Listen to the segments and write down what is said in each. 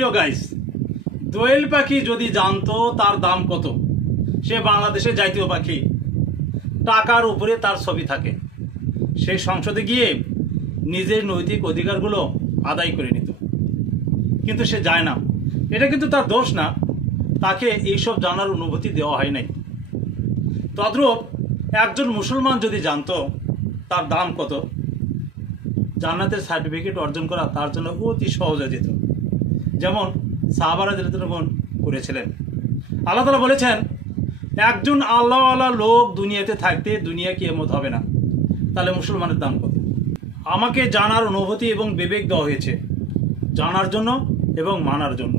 প্রিয় গাইস, দোয়েল পাখি যদি জানতো তার দাম কত, সে বাংলাদেশের জাতীয় পাখি, টাকার উপরে তার ছবি থাকে, সে সংসদে গিয়ে নিজের নৈতিক অধিকারগুলো আদায় করে নিত, কিন্তু সে যায় না। এটা কিন্তু তার দোষ না, তাকে এইসব জানার অনুভূতি দেওয়া হয় নাই। তদ্রূপ একজন মুসলমান যদি জানতো তার দাম কত, জান্নাতের সার্টিফিকেট অর্জন করা তার জন্য অতি সহজ হয়ে যেত, যেমন সাহাবারা রাদিয়াল্লাহু করেছিলেন। আল্লাহ তাআলা বলেছেন, একজন আল্লাহওয়ালা লোক দুনিয়াতে থাকতে দুনিয়া কিয়ামত হবে না। তাহলে মুসলমানের দাম কত? আমাকে জানার অনুভূতি এবং বিবেক দেওয়া হয়েছে, জানার জন্য এবং মানার জন্য।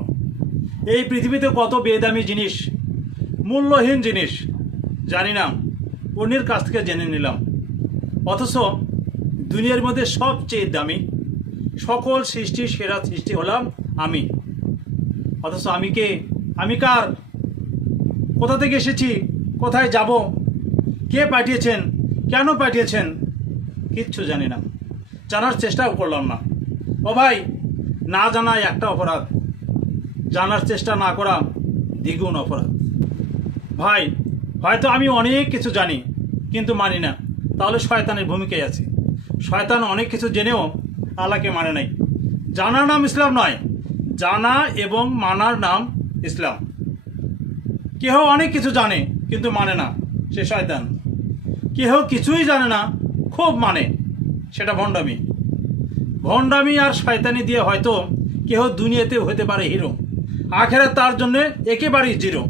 এই পৃথিবীতে কত বেদামি জিনিস, মূল্যহীন জিনিস জানি না, অন্যের কাছ থেকে জেনে নিলাম। অথচ দুনিয়ার মধ্যে সবচেয়ে দামি, সকল সৃষ্টির সেরা সৃষ্টি হলাম আমি। অথচ আমি কে? আমি কার? কোথা থেকে এসেছি? কোথায় যাব? কে পাঠিয়েছেন? কেন পাঠিয়েছেন? কিচ্ছু জানি না, জানার চেষ্টাও করলাম না। ও ভাই, না জানা একটা অপরাধ, জানার চেষ্টা না করা দ্বিগুণ অপরাধ। ভাই, হয়তো আমি অনেক কিছু জানি কিন্তু মানি না, তাহলে শয়তানের ভূমিকায় আছি। শয়তান অনেক কিছু জেনেও আল্লাহকে মানে নাই। জানার নাম ইসলাম নয়, জানা এবং মানার নাম ইসলাম। কেহ অনেক কিছু জানে কিন্তু মানে না, সে শয়তান। কেহ কিছুই জানে না খুব মানে, সেটা ভণ্ডামি। ভণ্ডামি আর শয়তানি দিয়ে হয়তো কেহ দুনিয়াতে হতে পারে হিরো, আখেরাত তার জন্য একেবারেই জিরো।